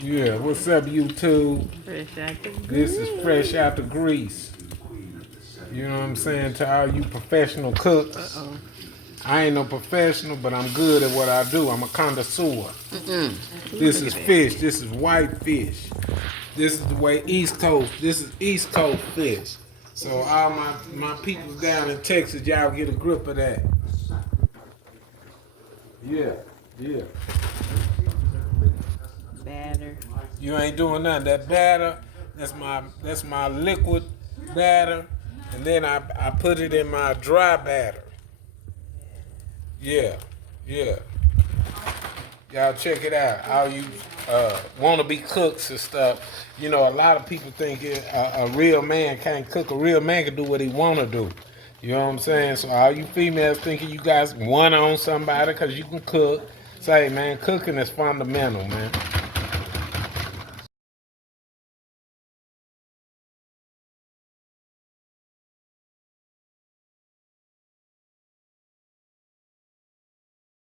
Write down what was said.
Yeah, what's up, YouTube? Fresh out the This is Fresh grease. Out the Grease. You know what I'm saying? To all you professional cooks. Uh-oh. I ain't no professional, but I'm good at what I do. I'm a connoisseur. Ooh, This look at is that. fish. This is white fish. This is the way East Coast. This is East Coast fish. So all my people down in Texas, y'all get a grip of that. Yeah, yeah. Batter. You ain't doing nothing. That batter, that's my liquid batter, and then I put it in my dry batter. Yeah, yeah. Y'all check it out. All you wanna be cooks and stuff. You know, a lot of people think a real man can't cook. A real man can do what he wanna do. You know what I'm saying? So all you females thinking you guys want on somebody because you can cook. Say, man, cooking is fundamental, man.